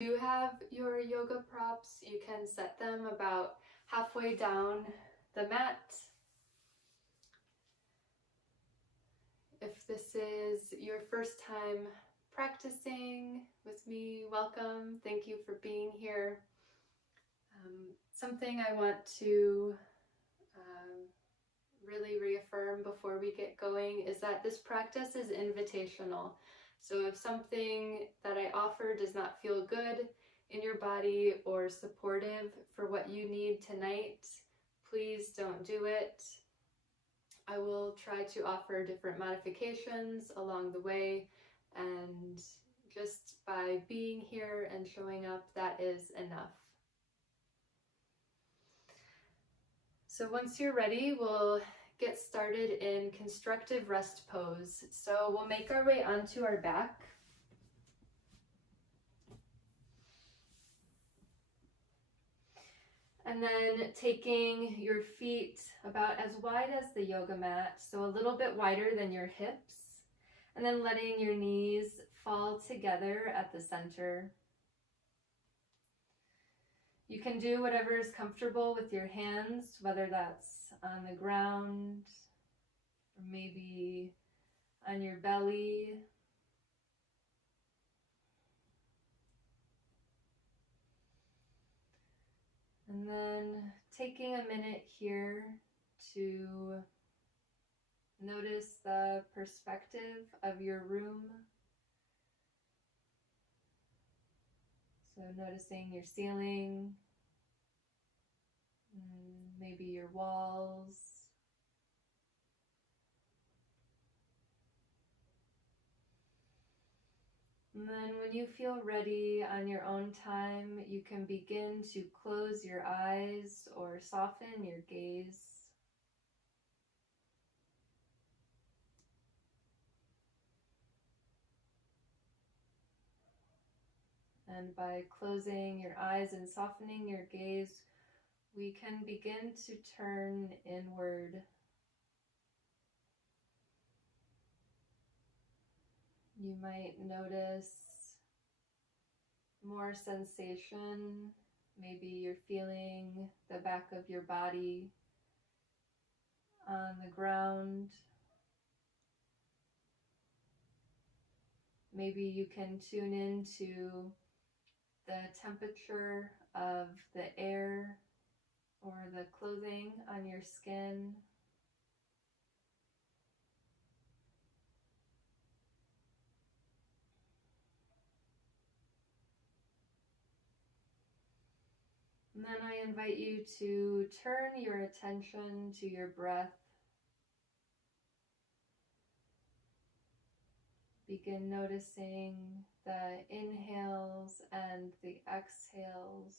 If you have your yoga props, you can set them about halfway down the mat. If this is your first time practicing with me, welcome. Thank you for being here. Something I want to really reaffirm before we get going is that this practice is invitational. So if something that I offer does not feel good in your body or supportive for what you need tonight, please don't do it. I will try to offer different modifications along the way, and just by being here and showing up, that is enough. So once you're ready, we'll get started in constructive rest pose. So we'll make our way onto our back. And then taking your feet about as wide as the yoga mat, so a little bit wider than your hips, and then letting your knees fall together at the center. You can do whatever is comfortable with your hands, whether that's on the ground or maybe on your belly. And then taking a minute here to notice the perspective of your room. So noticing your ceiling, maybe your walls. And then when you feel ready on your own time, you can begin to close your eyes or soften your gaze. And by closing your eyes and softening your gaze, we can begin to turn inward. You might notice more sensation. Maybe you're feeling the back of your body on the ground. Maybe you can tune into the temperature of the air or the clothing on your skin. And then I invite you to turn your attention to your breath. Begin noticing the inhales and the exhales.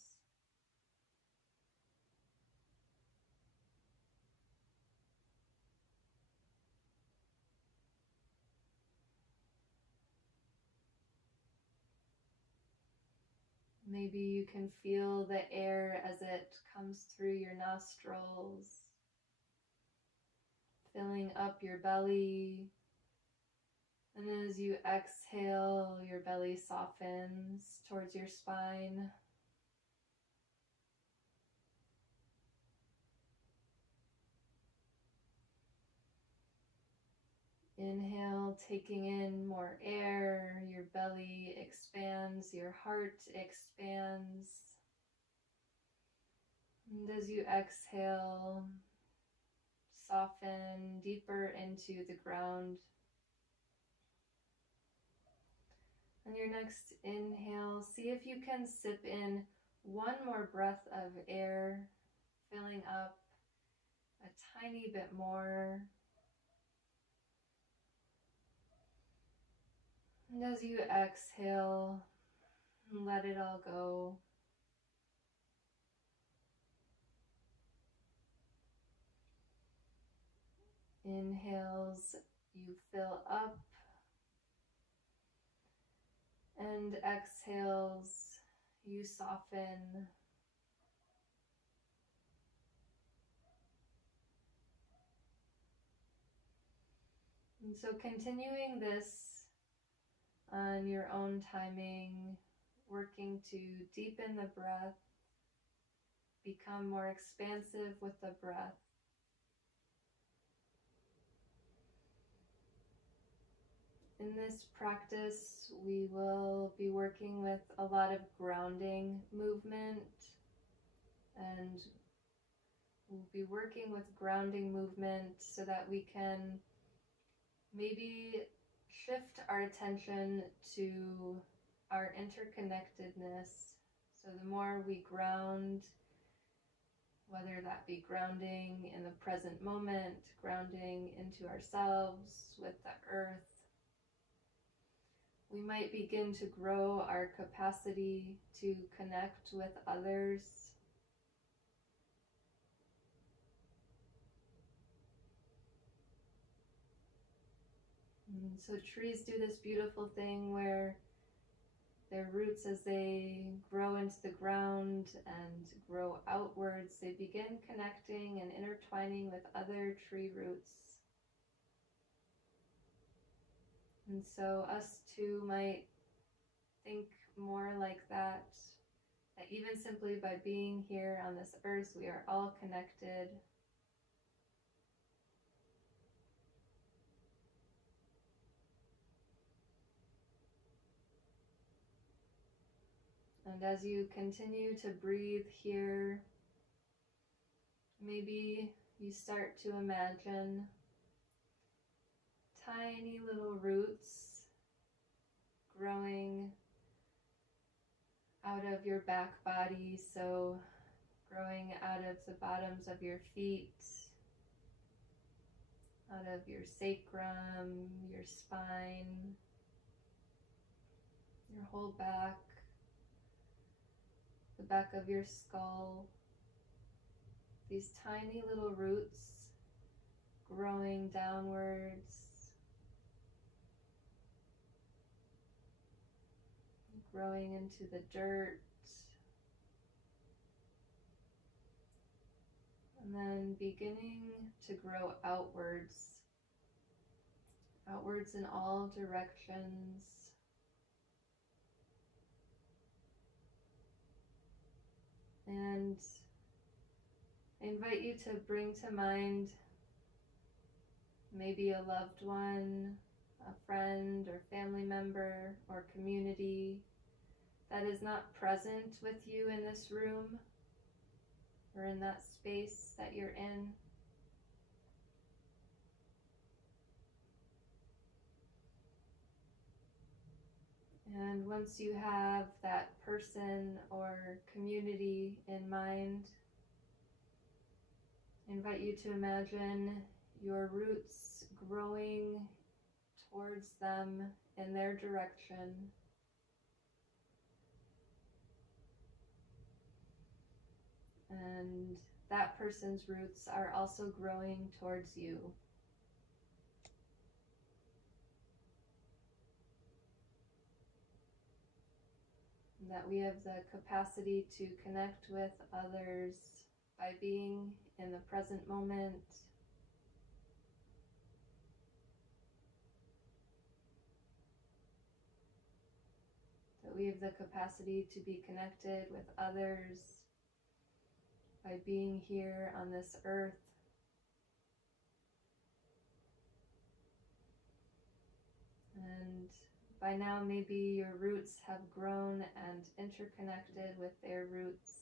Maybe you can feel the air as it comes through your nostrils, filling up your belly. And as you exhale, your belly softens towards your spine. Inhale, taking in more air, your belly expands, your heart expands. And as you exhale, soften deeper into the ground. On your next inhale, see if you can sip in one more breath of air, filling up a tiny bit more. And as you exhale, let it all go. Inhales, you fill up, and exhales, you soften. And so continuing this on your own timing, working to deepen the breath, become more expansive with the breath. In this practice, we will be working with a lot of grounding movement, and we'll be working with grounding movement so that we can maybe shift our attention to our interconnectedness. So the more we ground, whether that be grounding in the present moment, grounding into ourselves with the earth, we might begin to grow our capacity to connect with others. And so trees do this beautiful thing where their roots, as they grow into the ground and grow outwards, they begin connecting and intertwining with other tree roots. And so us too might think more like that, that even simply by being here on this earth, we are all connected. And as you continue to breathe here, maybe you start to imagine tiny little roots growing out of your back body, so growing out of the bottoms of your feet, out of your sacrum, your spine, your whole back, the back of your skull. These tiny little roots growing downwards, growing into the dirt, and then beginning to grow outwards in all directions. And I invite you to bring to mind maybe a loved one, a friend or family member or community that is not present with you in this room or in that space that you're in. And once you have that person or community in mind, I invite you to imagine your roots growing towards them in their direction. And that person's roots are also growing towards you. And that we have the capacity to connect with others by being in the present moment. That we have the capacity to be connected with others by being here on this earth. And by now maybe your roots have grown and interconnected with their roots,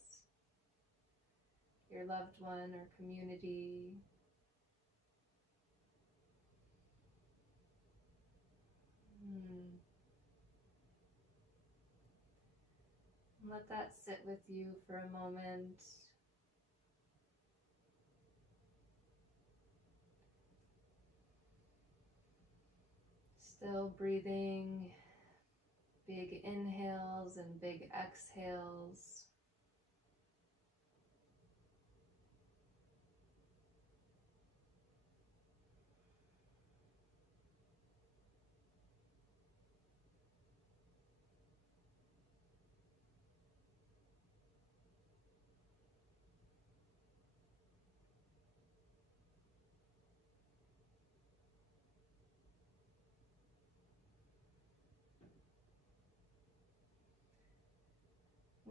your loved one or community. Let that sit with you for a moment. Still breathing big inhales and big exhales.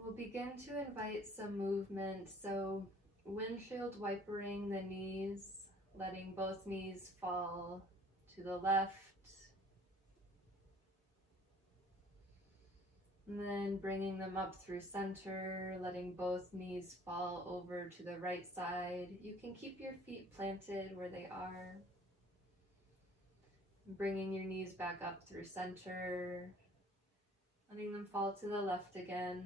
We'll begin to invite some movement, so windshield wipering the knees, letting both knees fall to the left, and then bringing them up through center, letting both knees fall over to the right side. You can keep your feet planted where they are. Bringing your knees back up through center, letting them fall to the left again,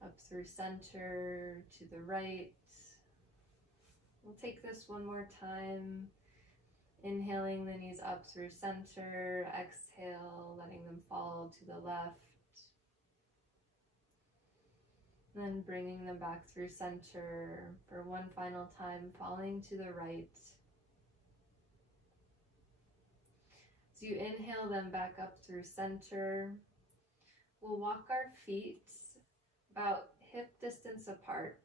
up through center, to the right. We'll take this one more time. Inhaling the knees up through center, exhale, letting them fall to the left. Then bringing them back through center for one final time, falling to the right. As you inhale them back up through center, we'll walk our feet about hip distance apart.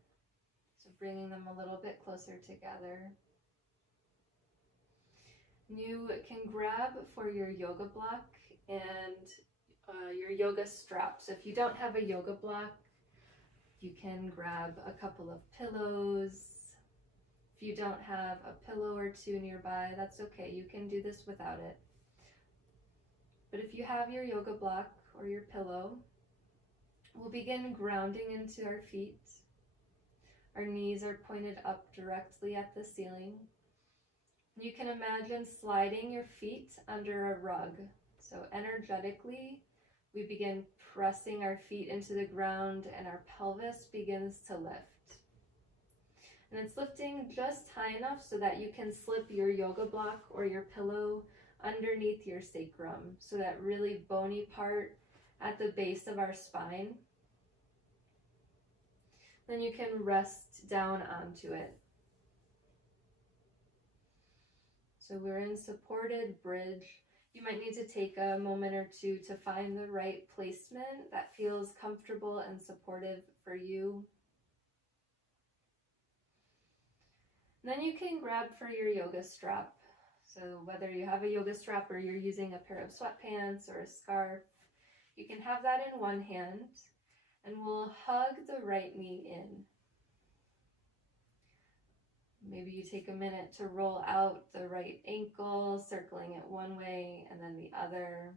So bringing them a little bit closer together. You can grab for your yoga block and your yoga strap. So if you don't have a yoga block, you can grab a couple of pillows. If you don't have a pillow or two nearby, that's okay. You can do this without it. But if you have your yoga block or your pillow, we'll begin grounding into our feet. Our knees are pointed up directly at the ceiling. You can imagine sliding your feet under a rug. So energetically, we begin pressing our feet into the ground and our pelvis begins to lift. And it's lifting just high enough so that you can slip your yoga block or your pillow underneath your sacrum, so that really bony part at the base of our spine. Then you can rest down onto it. So we're in supported bridge. You might need to take a moment or two to find the right placement that feels comfortable and supportive for you. And then you can grab for your yoga strap. So whether you have a yoga strap or you're using a pair of sweatpants or a scarf, you can have that in one hand, and we'll hug the right knee in. Maybe you take a minute to roll out the right ankle, circling it one way and then the other.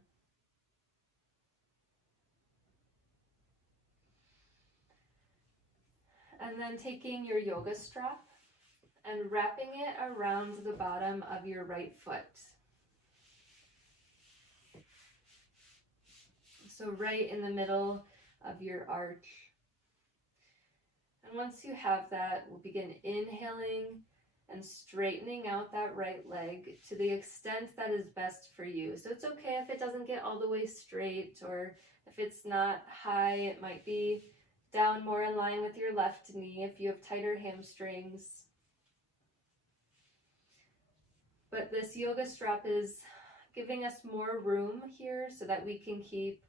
And then taking your yoga strap and wrapping it around the bottom of your right foot. So right in the middle of your arch. And once you have that, we'll begin inhaling and straightening out that right leg to the extent that is best for you. So it's okay if it doesn't get all the way straight, or if it's not high, it might be down more in line with your left knee if you have tighter hamstrings. But this yoga strap is giving us more room here so that we can keep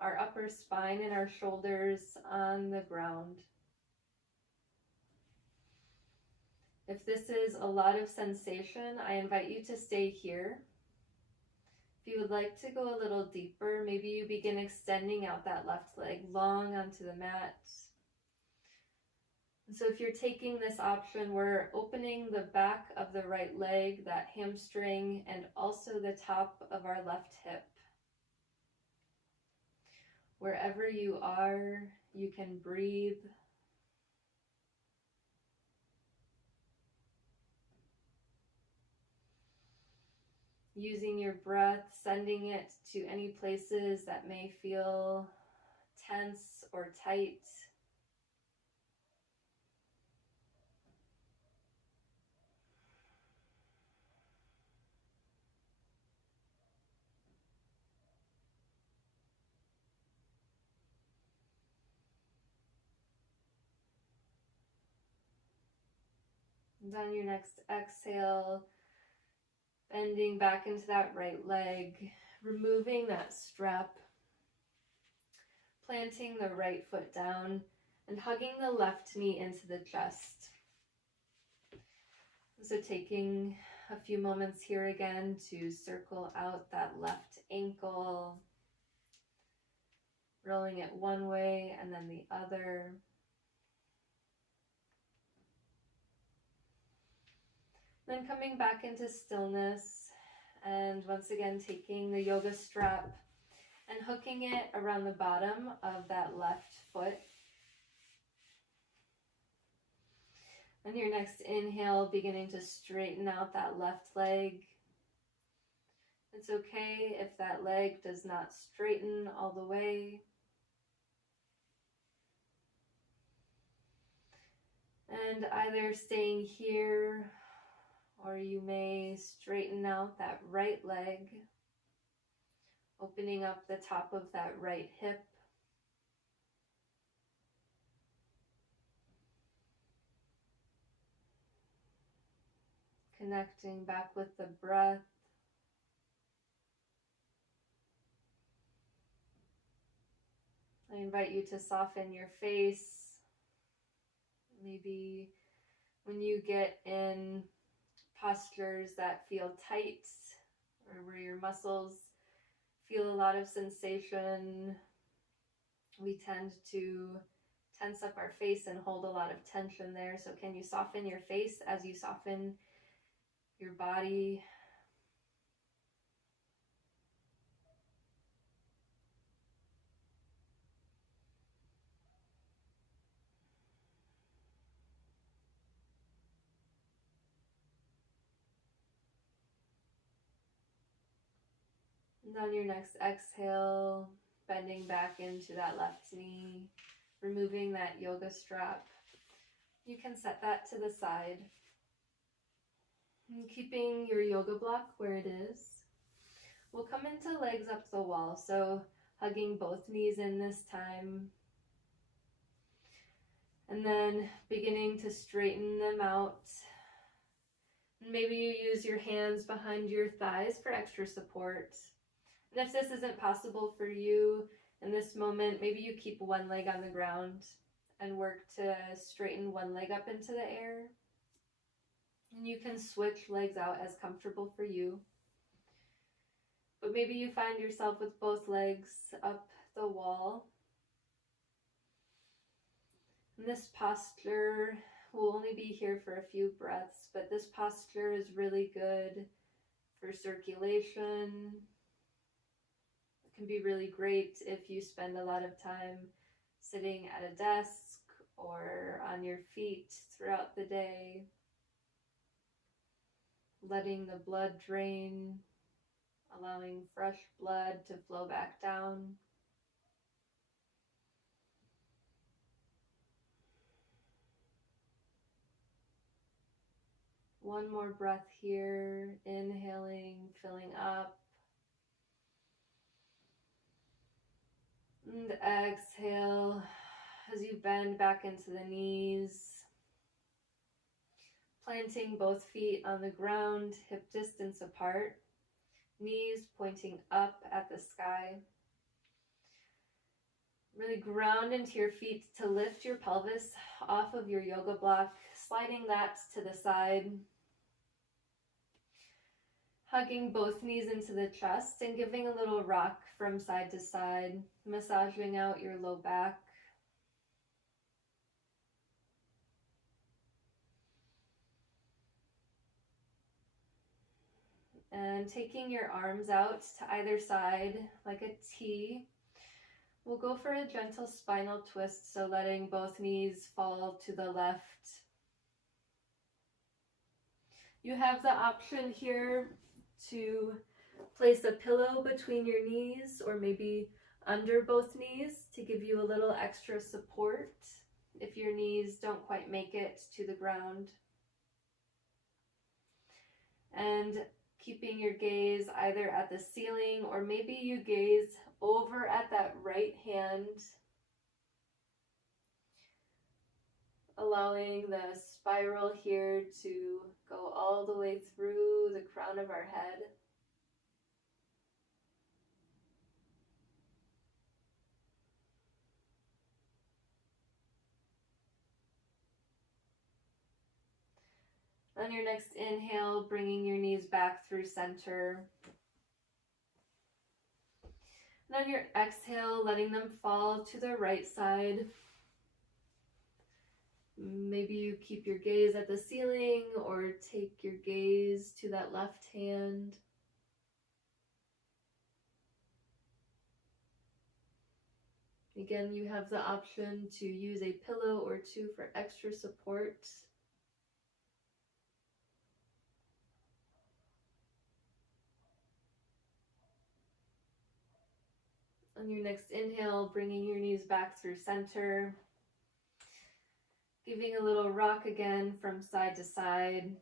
our upper spine and our shoulders on the ground. If this is a lot of sensation, I invite you to stay here. If you would like to go a little deeper, maybe you begin extending out that left leg long onto the mat. So if you're taking this option, we're opening the back of the right leg, that hamstring, and also the top of our left hip. Wherever you are, you can breathe. Using your breath, sending it to any places that may feel tense or tight. And on your next exhale, bending back into that right leg, removing that strap, planting the right foot down, and hugging the left knee into the chest. So taking a few moments here again to circle out that left ankle, rolling it one way and then the other. Then coming back into stillness, and once again taking the yoga strap and hooking it around the bottom of that left foot. On your next inhale, beginning to straighten out that left leg. It's okay if that leg does not straighten all the way. And either staying here, or you may straighten out that right leg, opening up the top of that right hip. Connecting back with the breath. I invite you to soften your face. Maybe when you get in postures that feel tight or where your muscles feel a lot of sensation, we tend to tense up our face and hold a lot of tension there. So can you soften your face as you soften your body? And on your next exhale, bending back into that left knee, removing that yoga strap. You can set that to the side. And keeping your yoga block where it is. We'll come into legs up the wall, so hugging both knees in this time. And then beginning to straighten them out. Maybe you use your hands behind your thighs for extra support. And if this isn't possible for you in this moment, maybe you keep one leg on the ground and work to straighten one leg up into the air. And you can switch legs out as comfortable for you. But maybe you find yourself with both legs up the wall. And this posture will only be here for a few breaths, but this posture is really good for circulation. It can be really great if you spend a lot of time sitting at a desk or on your feet throughout the day, letting the blood drain, allowing fresh blood to flow back down. One more breath here, inhaling, filling up. And exhale as you bend back into the knees. Planting both feet on the ground, hip distance apart. Knees pointing up at the sky. Really ground into your feet to lift your pelvis off of your yoga block, sliding that to the side. Hugging both knees into the chest and giving a little rock from side to side, massaging out your low back. And taking your arms out to either side like a T. We'll go for a gentle spinal twist, so letting both knees fall to the left. You have the option here to place a pillow between your knees or maybe under both knees to give you a little extra support if your knees don't quite make it to the ground. And keeping your gaze either at the ceiling or maybe you gaze over at that right hand, allowing the spiral here to go all the way through the crown of our head. On your next inhale, bringing your knees back through center. And on your exhale, letting them fall to the right side. Maybe you keep your gaze at the ceiling or take your gaze to that left hand. Again, you have the option to use a pillow or two for extra support. On your next inhale, bringing your knees back through center. Giving a little rock again from side to side.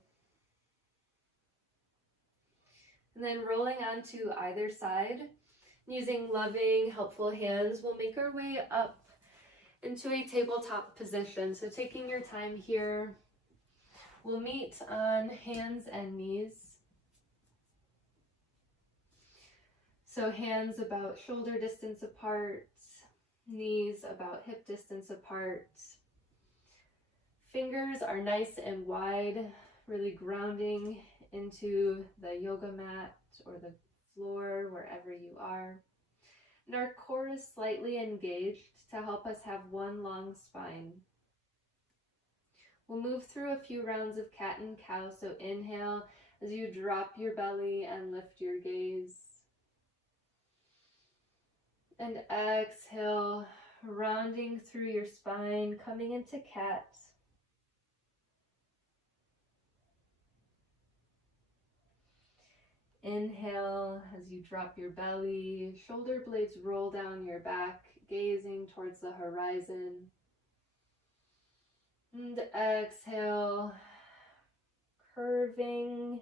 And then rolling onto either side. Using loving, helpful hands, we'll make our way up into a tabletop position. So taking your time here, we'll meet on hands and knees. So hands about shoulder distance apart, knees about hip distance apart. Fingers are nice and wide, really grounding into the yoga mat or the floor, wherever you are. And our core is slightly engaged to help us have one long spine. We'll move through a few rounds of cat and cow, so inhale as you drop your belly and lift your gaze. And exhale, rounding through your spine, coming into cat. Inhale as you drop your belly, shoulder blades roll down your back, gazing towards the horizon. And exhale, curving,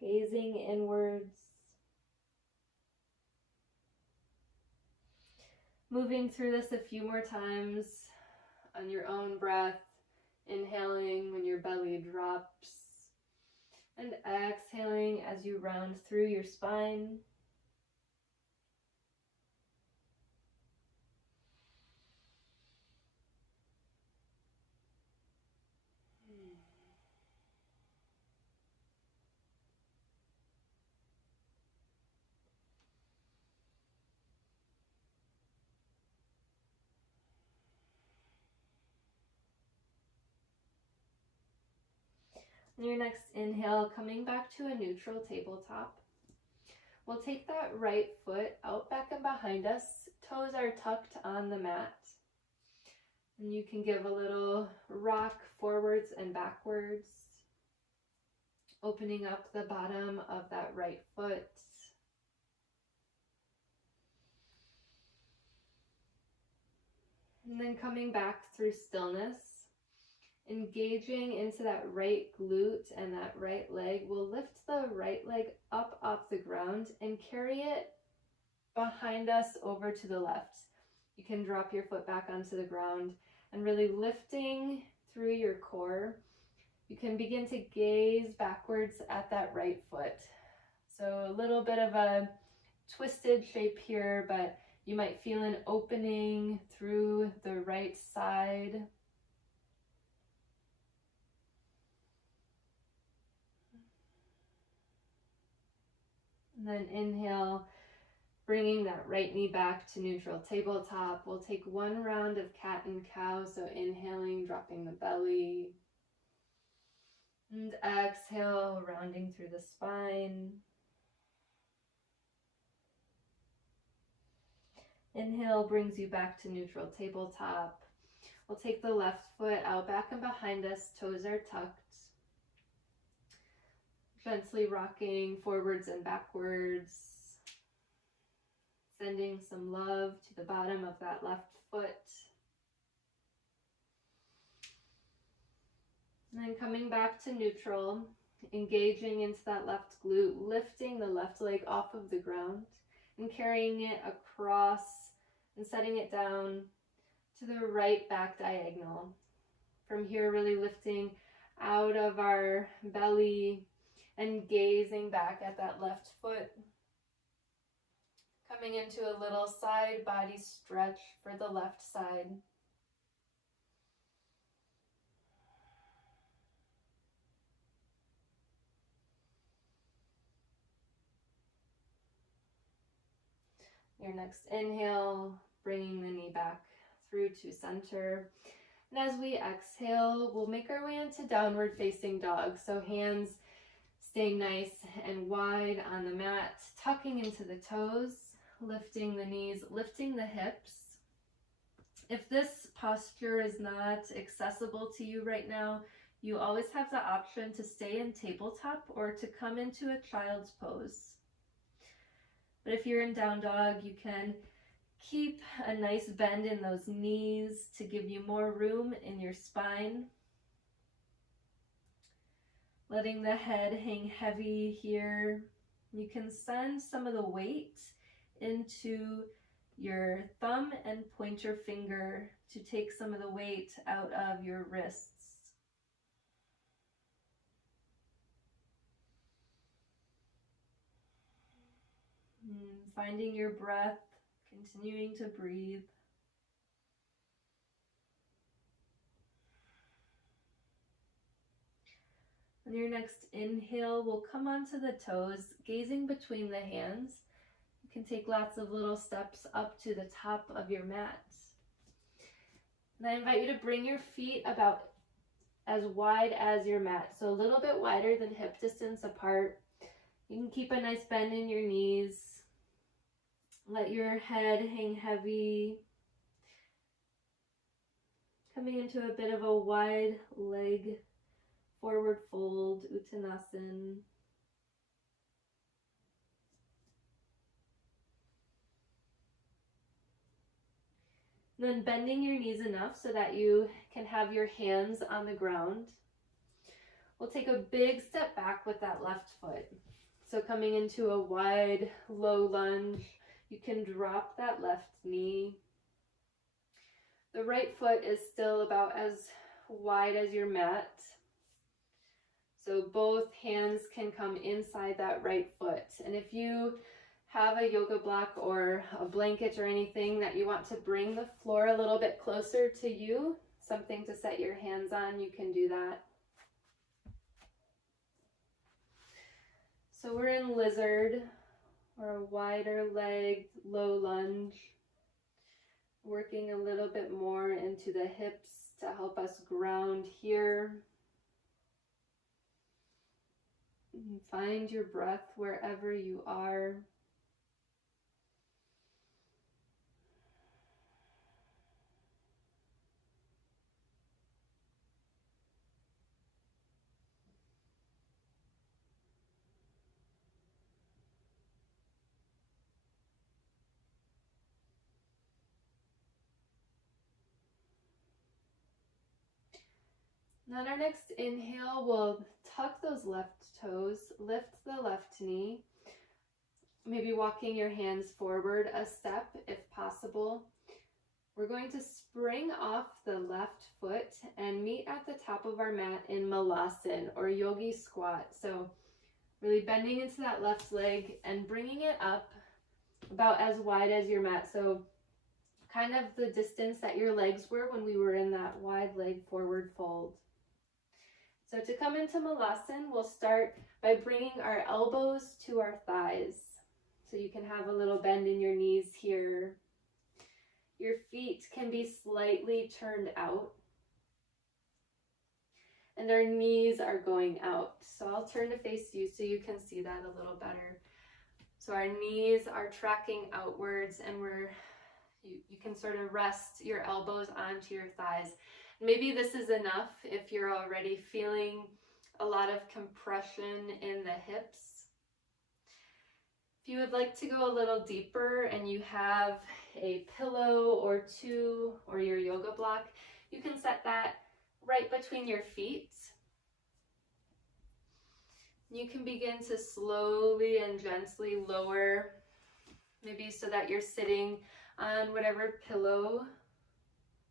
gazing inwards. Moving through this a few more times on your own breath, inhaling when your belly drops. And exhaling as you round through your spine. On your next inhale, coming back to a neutral tabletop. We'll take that right foot out back and behind us. Toes are tucked on the mat. And you can give a little rock forwards and backwards, opening up the bottom of that right foot. And then coming back through stillness. Engaging into that right glute and that right leg. We'll lift the right leg up off the ground and carry it behind us over to the left. You can drop your foot back onto the ground and really lifting through your core. You can begin to gaze backwards at that right foot. So a little bit of a twisted shape here, but you might feel an opening through the right side. And then inhale, bringing that right knee back to neutral tabletop. We'll take one round of cat and cow. So inhaling, dropping the belly. And exhale, rounding through the spine. Inhale brings you back to neutral tabletop. We'll take the left foot out back and behind us. Toes are tucked. Gently rocking forwards and backwards, sending some love to the bottom of that left foot. And then coming back to neutral, engaging into that left glute, lifting the left leg off of the ground and carrying it across and setting it down to the right back diagonal. From here, really lifting out of our belly, and gazing back at that left foot. Coming into a little side body stretch for the left side. Your next inhale, bringing the knee back through to center. And as we exhale, we'll make our way into downward facing dog. So hands staying nice and wide on the mat, tucking into the toes, lifting the knees, lifting the hips. If this posture is not accessible to you right now, you always have the option to stay in tabletop or to come into a child's pose. But if you're in down dog, you can keep a nice bend in those knees to give you more room in your spine. Letting the head hang heavy here. You can send some of the weight into your thumb and pointer finger to take some of the weight out of your wrists. Finding your breath, continuing to breathe. On your next inhale, we'll come onto the toes, gazing between the hands. You can take lots of little steps up to the top of your mat. And I invite you to bring your feet about as wide as your mat, so a little bit wider than hip distance apart. You can keep a nice bend in your knees. Let your head hang heavy. Coming into a bit of a wide leg forward fold, Uttanasana. Then bending your knees enough so that you can have your hands on the ground. We'll take a big step back with that left foot. So coming into a wide, low lunge, you can drop that left knee. The right foot is still about as wide as your mat. So both hands can come inside that right foot. And if you have a yoga block or a blanket or anything that you want to bring the floor a little bit closer to you, something to set your hands on, you can do that. So we're in lizard, or a wider leg, low lunge. Working a little bit more into the hips to help us ground here. Find your breath wherever you are. Then our next inhale, we'll tuck those left toes, lift the left knee, maybe walking your hands forward a step if possible. We're going to spring off the left foot and meet at the top of our mat in Malasana or yogi squat. So really bending into that left leg and bringing it up about as wide as your mat. So kind of the distance that your legs were when we were in that wide leg forward fold. So to come into Malasana, we'll start by bringing our elbows to our thighs. So you can have a little bend in your knees here. Your feet can be slightly turned out. And our knees are going out. So I'll turn to face you so you can see that a little better. So our knees are tracking outwards, and you can sort of rest your elbows onto your thighs. Maybe this is enough if you're already feeling a lot of compression in the hips. If you would like to go a little deeper and you have a pillow or two or your yoga block, you can set that right between your feet. You can begin to slowly and gently lower, maybe so that you're sitting on whatever pillow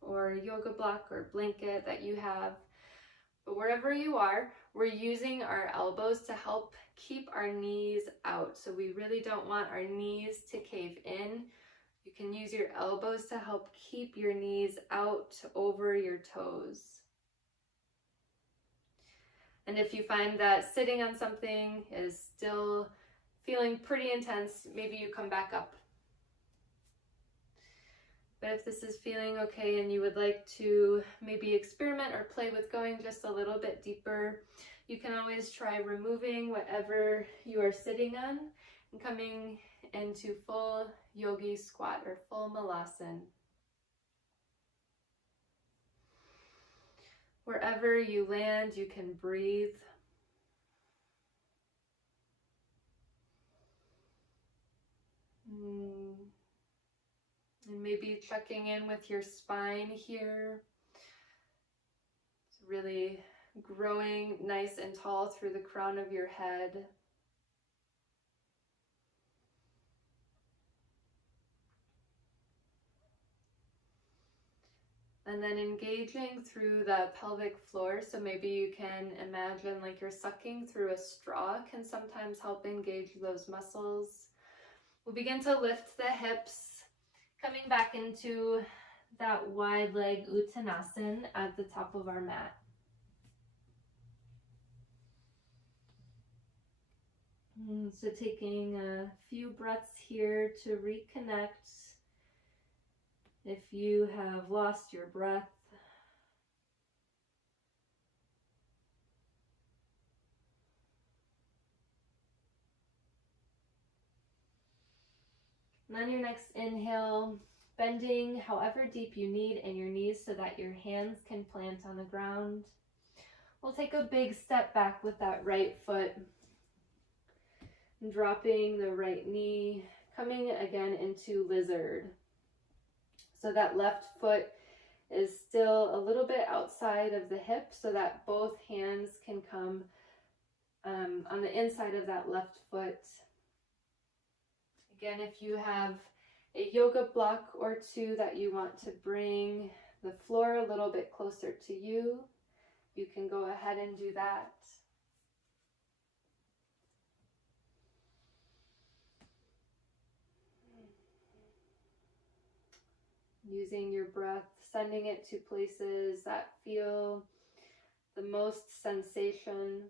or yoga block or blanket that you have. But wherever you are, we're using our elbows to help keep our knees out. So we really don't want our knees to cave in. You can use your elbows to help keep your knees out over your toes. And if you find that sitting on something is still feeling pretty intense, maybe you come back up. But if this is feeling okay and you would like to maybe experiment or play with going just a little bit deeper, you can always try removing whatever you are sitting on and coming into full yogi squat or full malasana. Wherever you land, you can breathe. And maybe checking in with your spine here. It's really growing nice and tall through the crown of your head. And then engaging through the pelvic floor. So maybe you can imagine like you're sucking through a straw can sometimes help engage those muscles. We'll begin to lift the hips, coming back into that wide leg Uttanasana at the top of our mat. So taking a few breaths here to reconnect. If you have lost your breath, and on your next inhale, bending however deep you need in your knees so that your hands can plant on the ground. We'll take a big step back with that right foot, dropping the right knee, coming again into lizard. So that left foot is still a little bit outside of the hip so that both hands can come on the inside of that left foot. Again, if you have a yoga block or two that you want to bring the floor a little bit closer to you, you can go ahead and do that. Using your breath, sending it to places that feel the most sensation.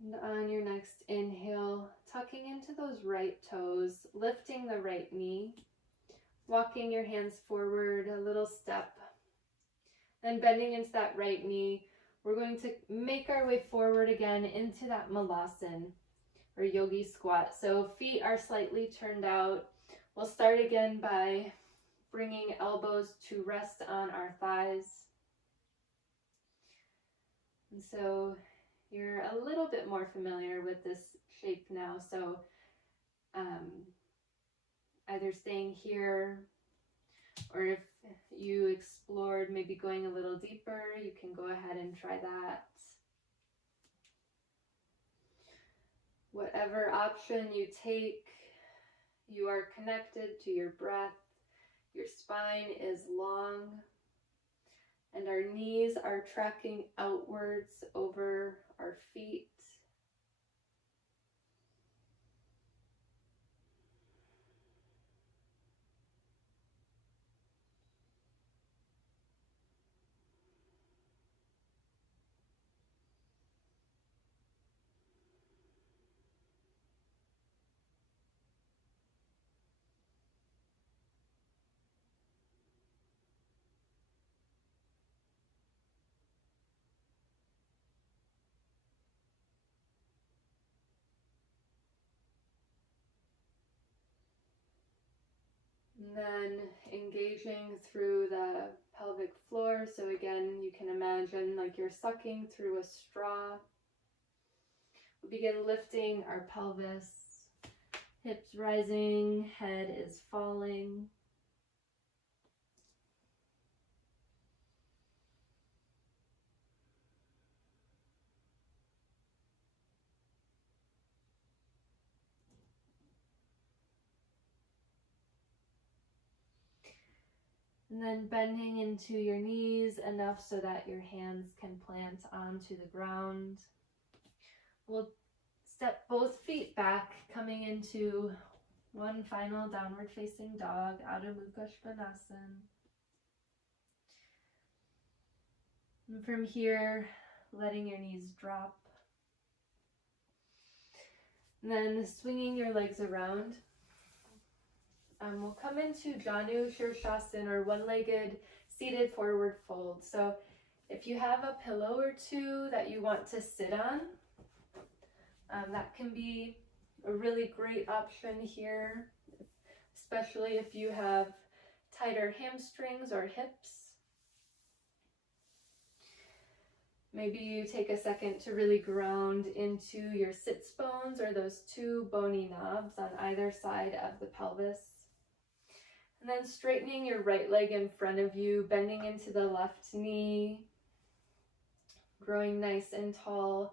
And on your next inhale, tucking into those right toes, lifting the right knee, walking your hands forward a little step, then bending into that right knee. We're going to make our way forward again into that malasana or yogi squat. So feet are slightly turned out. We'll start again by bringing elbows to rest on our thighs. And so you're a little bit more familiar with this shape now, so either staying here, or if you explored maybe going a little deeper, you can go ahead and try that. Whatever option you take, you are connected to your breath, your spine is long, and our knees are tracking outwards over our feet. And then engaging through the pelvic floor. So again, you can imagine like you're sucking through a straw. We begin lifting our pelvis, hips rising, head is falling. And then bending into your knees enough so that your hands can plant onto the ground. We'll step both feet back, coming into one final downward facing dog, Adho Mukha Svanasana. And from here, letting your knees drop. And then swinging your legs around. We'll come into Janu Shirshasana, or one-legged seated forward fold. So if you have a pillow or two that you want to sit on, that can be a really great option here, especially if you have tighter hamstrings or hips. Maybe you take a second to really ground into your sits bones, or those two bony knobs on either side of the pelvis. And then straightening your right leg in front of you, bending into the left knee, growing nice and tall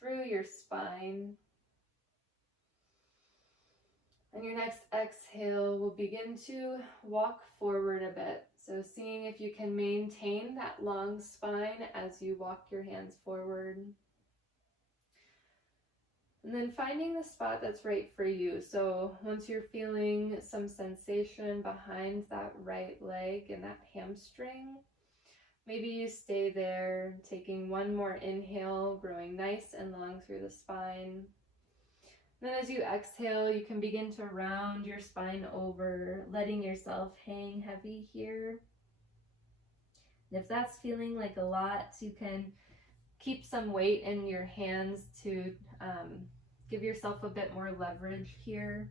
through your spine. On your next exhale, we'll begin to walk forward a bit. So seeing if you can maintain that long spine as you walk your hands forward. And then finding the spot that's right for you. So once you're feeling some sensation behind that right leg and that hamstring, maybe you stay there, taking one more inhale, growing nice and long through the spine. And then as you exhale, you can begin to round your spine over, letting yourself hang heavy here. And if that's feeling like a lot, you can keep some weight in your hands to give yourself a bit more leverage here.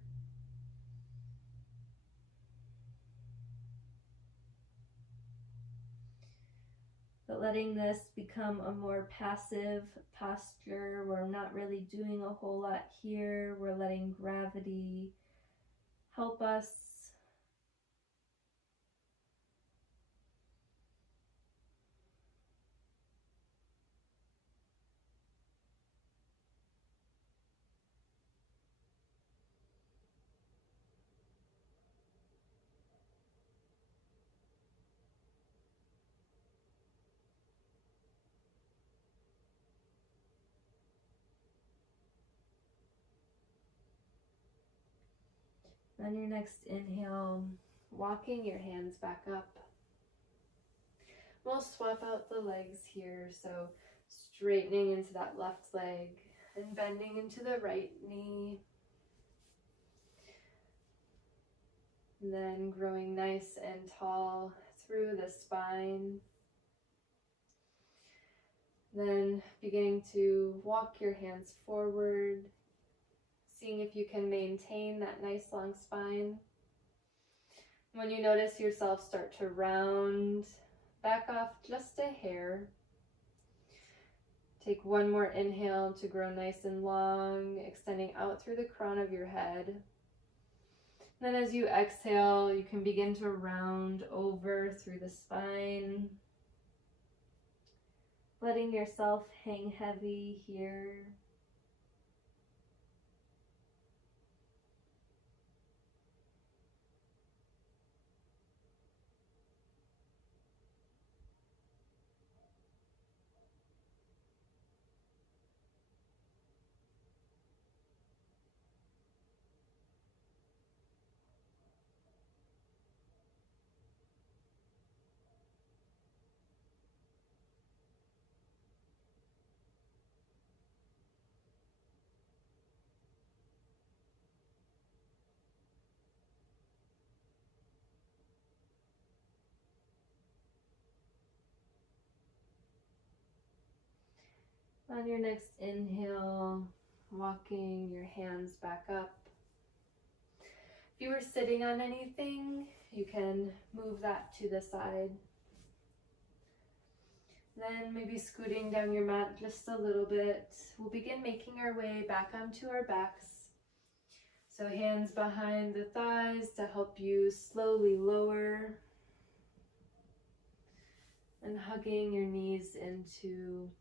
But letting this become a more passive posture. We're not really doing a whole lot here. We're letting gravity help us. On your next inhale, walking your hands back up. We'll swap out the legs here, so straightening into that left leg and bending into the right knee. And then growing nice and tall through the spine. Then beginning to walk your hands forward, seeing if you can maintain that nice long spine. When you notice yourself start to round, back off just a hair. Take one more inhale to grow nice and long, extending out through the crown of your head. Then as you exhale, you can begin to round over through the spine, letting yourself hang heavy here. On your next inhale, walking your hands back up. If you were sitting on anything, you can move that to the side. Then maybe scooting down your mat just a little bit. We'll begin making our way back onto our backs. So hands behind the thighs to help you slowly lower. And hugging your knees into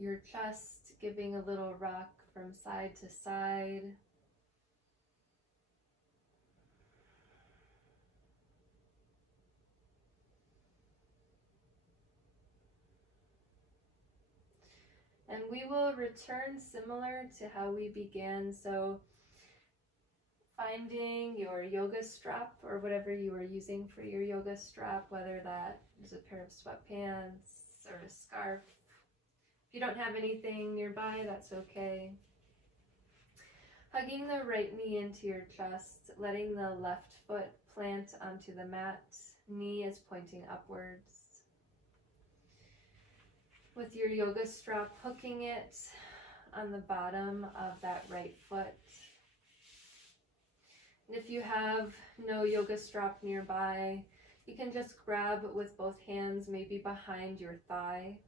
your chest, giving a little rock from side to side. And we will return similar to how we began. So finding your yoga strap or whatever you are using for your yoga strap, whether that is a pair of sweatpants or a scarf. If you don't have anything nearby, that's okay. Hugging the right knee into your chest, letting the left foot plant onto the mat. Knee is pointing upwards. With your yoga strap, hooking it on the bottom of that right foot. And if you have no yoga strap nearby, you can just grab with both hands, maybe behind your thigh.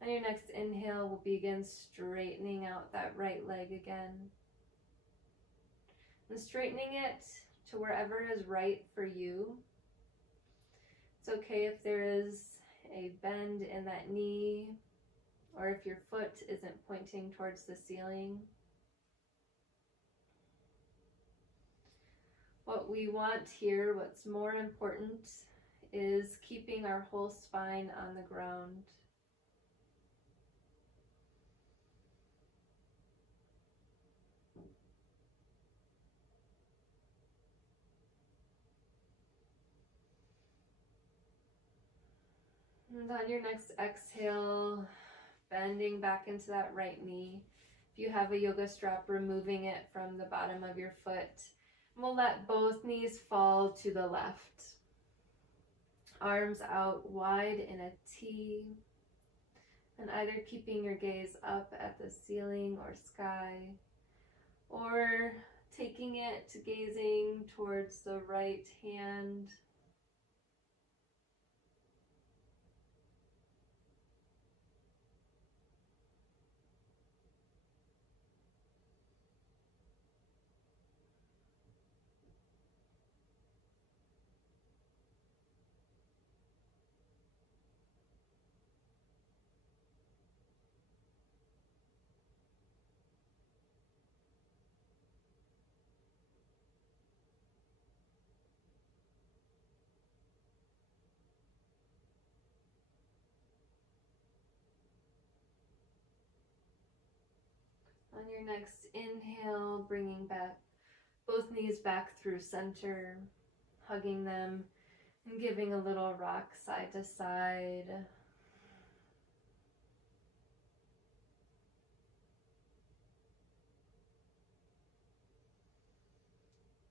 On your next inhale, we'll begin straightening out that right leg again. And straightening it to wherever is right for you. It's okay if there is a bend in that knee, or if your foot isn't pointing towards the ceiling. What we want here, what's more important, is keeping our whole spine on the ground. And on your next exhale, bending back into that right knee. If you have a yoga strap, removing it from the bottom of your foot. We'll let both knees fall to the left. Arms out wide in a T. And either keeping your gaze up at the ceiling or sky, or taking it to gazing towards the right hand. On your next inhale, bringing back both knees back through center, hugging them and giving a little rock side to side.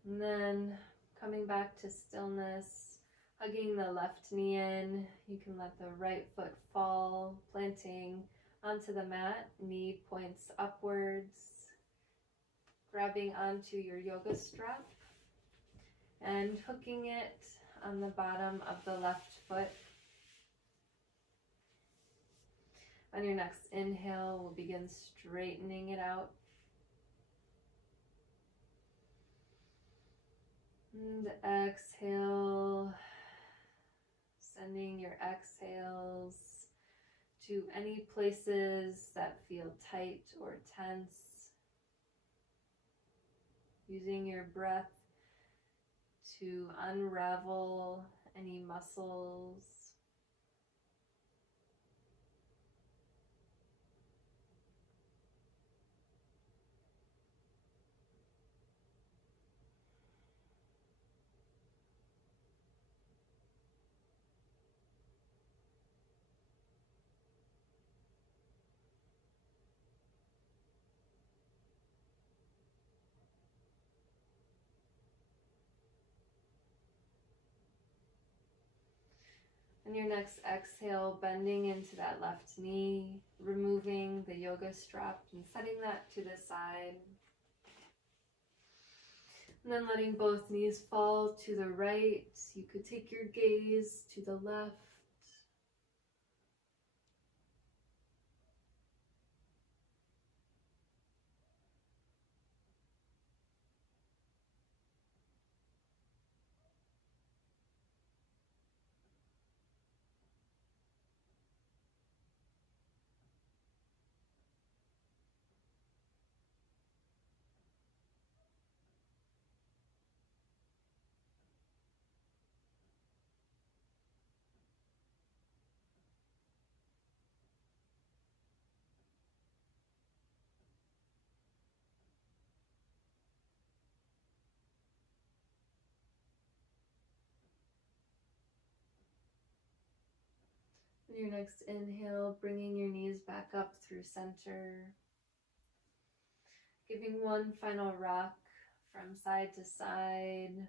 And then coming back to stillness, hugging the left knee in. You can let the right foot fall, planting onto the mat, knee points upwards, grabbing onto your yoga strap and hooking it on the bottom of the left foot. On your next inhale, we'll begin straightening it out. And exhale, sending your exhales to any places that feel tight or tense. Using your breath to unravel any muscles. On your next exhale, bending into that left knee, removing the yoga strap and setting that to the side. And then letting both knees fall to the right. You could take your gaze to the left. Your next inhale, bringing your knees back up through center. Giving one final rock from side to side.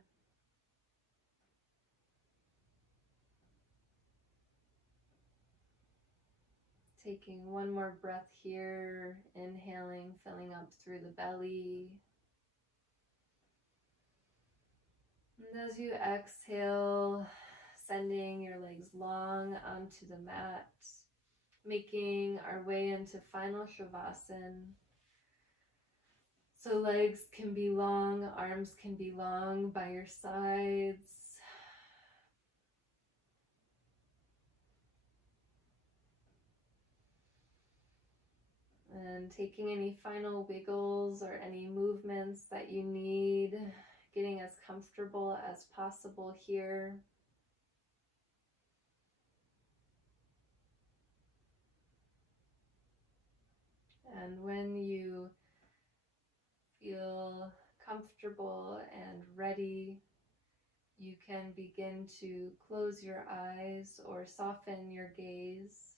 Taking one more breath here, inhaling, filling up through the belly. And as you exhale, sending your legs long onto the mat, making our way into final Shavasana. So legs can be long, arms can be long by your sides. And taking any final wiggles or any movements that you need, getting as comfortable as possible here. And when you feel comfortable and ready, you can begin to close your eyes or soften your gaze.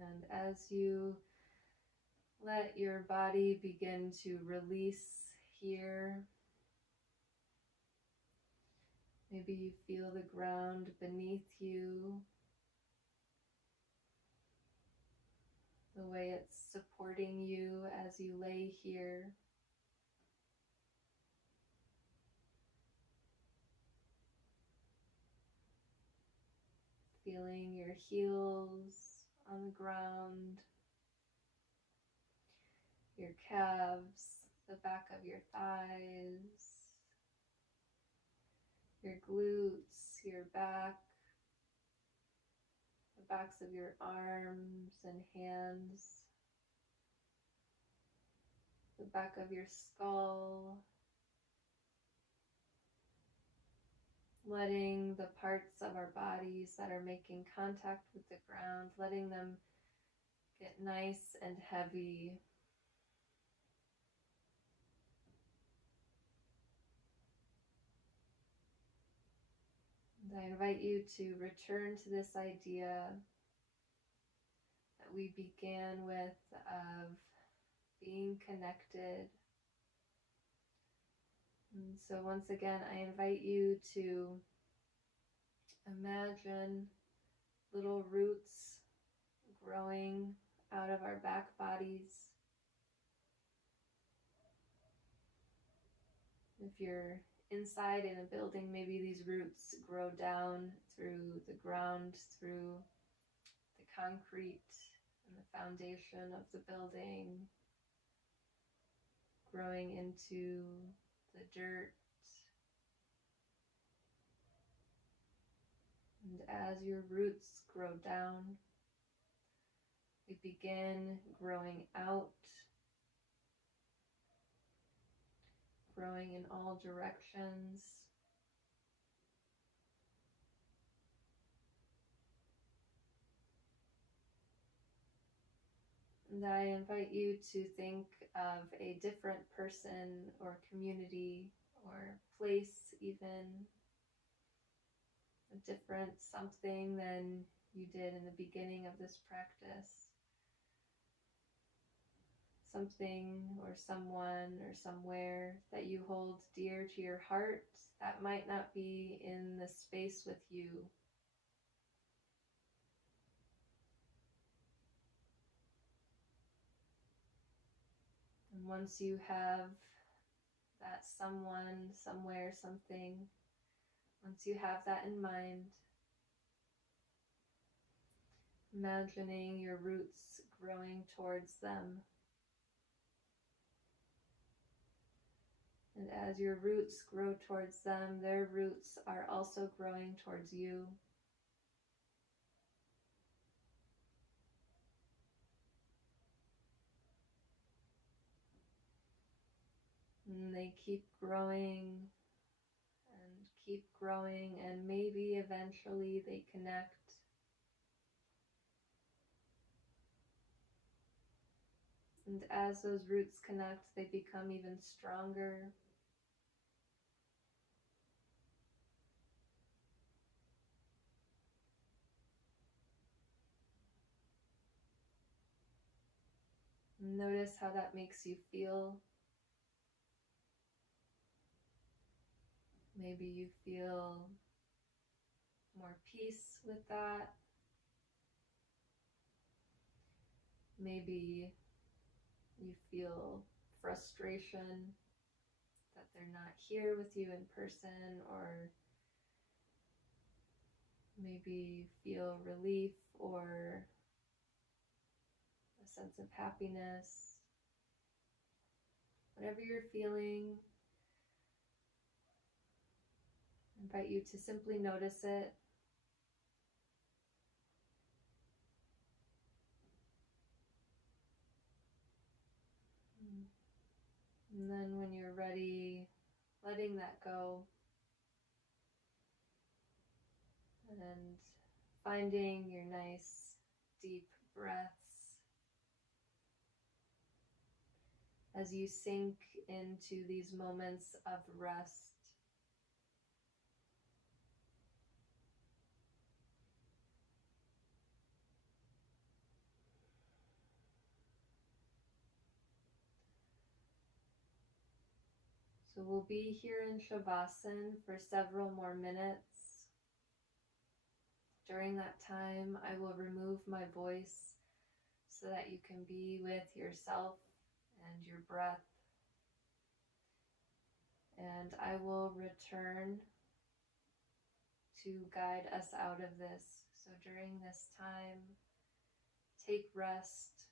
And as you let your body begin to release here, maybe you feel the ground beneath you, the way it's supporting you as you lay here. Feeling your heels on the ground, your calves, the back of your thighs, your glutes, your back, the backs of your arms and hands, the back of your skull, letting the parts of our bodies that are making contact with the ground, letting them get nice and heavy. And I invite you to return to this idea that we began with of being connected. And so once again, I invite you to imagine little roots growing out of our back bodies. If you're inside in a building, maybe these roots grow down through the ground, through the concrete and the foundation of the building, growing into the dirt. And as your roots grow down, we begin growing out, growing in all directions. And I invite you to think of a different person or community or place, even a different something than you did in the beginning of this practice. Something or someone or somewhere that you hold dear to your heart that might not be in the space with you. And once you have that someone, somewhere, something, once you have that in mind, imagining your roots growing towards them. And as your roots grow towards them, their roots are also growing towards you. And they keep growing and keep growing, and maybe eventually they connect. And as those roots connect, they become even stronger. Notice how that makes you feel. Maybe you feel more peace with that. Maybe you feel frustration that they're not here with you in person, or maybe feel relief or a sense of happiness. Whatever you're feeling, I invite you to simply notice it. And then when you're ready, letting that go and finding your nice deep breaths as you sink into these moments of rest. So we'll be here in Shavasana for several more minutes. During that time, I will remove my voice so that you can be with yourself and your breath. And I will return to guide us out of this. So during this time, take rest.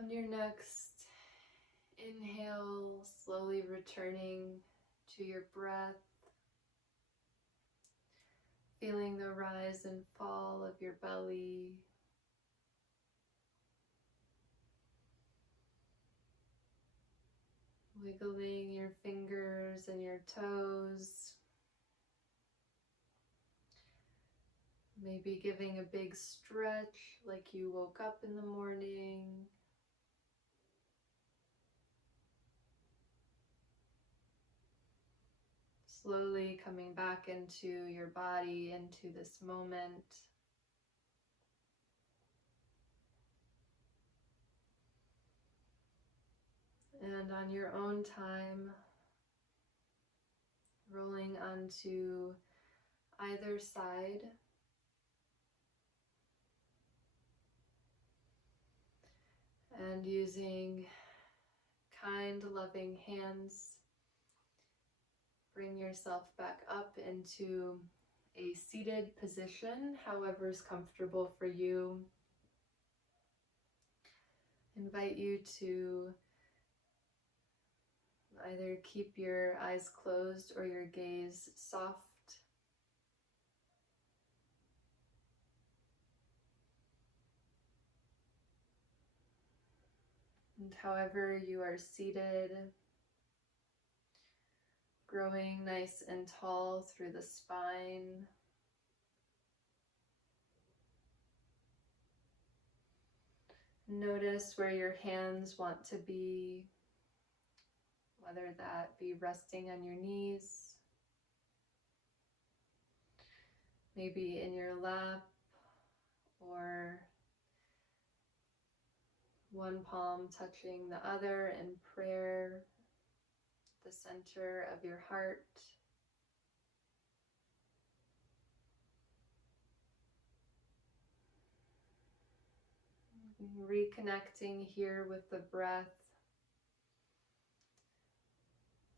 On your next inhale, slowly returning to your breath, feeling the rise and fall of your belly. Wiggling your fingers and your toes. Maybe giving a big stretch like you woke up in the morning. Slowly coming back into your body, into this moment. And on your own time, rolling onto either side. And using kind, loving hands, bring yourself back up into a seated position, however is comfortable for you. Invite you to either keep your eyes closed or your gaze soft. And however you are seated, growing nice and tall through the spine. Notice where your hands want to be, whether that be resting on your knees, maybe in your lap, or one palm touching the other in prayer, the center of your heart. Reconnecting here with the breath,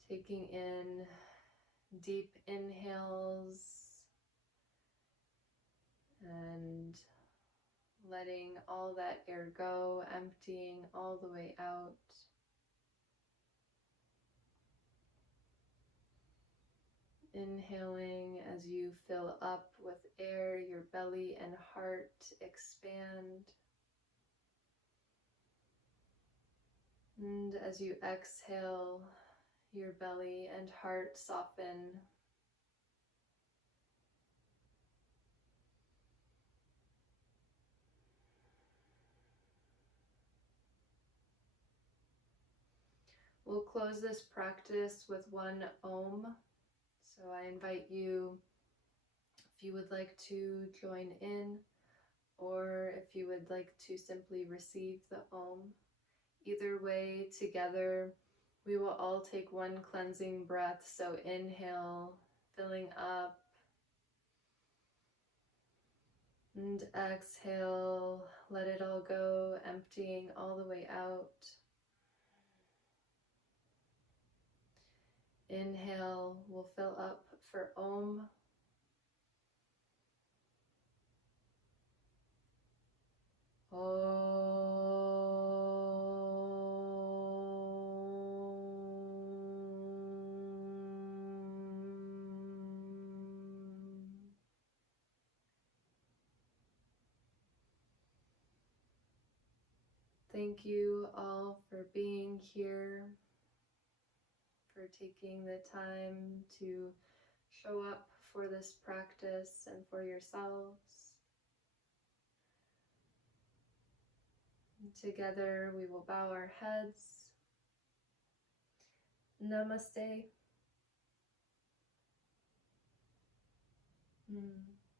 taking in deep inhales and letting all that air go, emptying all the way out. Inhaling as you fill up with air, your belly and heart expand. And as you exhale, your belly and heart soften. We'll close this practice with one Om. So I invite you, if you would like to join in, or if you would like to simply receive the Om. Either way, together, we will all take one cleansing breath. So inhale, filling up, and exhale, let it all go, emptying all the way out. Inhale, we'll fill up for Om. Thank you all for being here, for taking the time to show up for this practice and for yourselves. And together we will bow our heads. Namaste.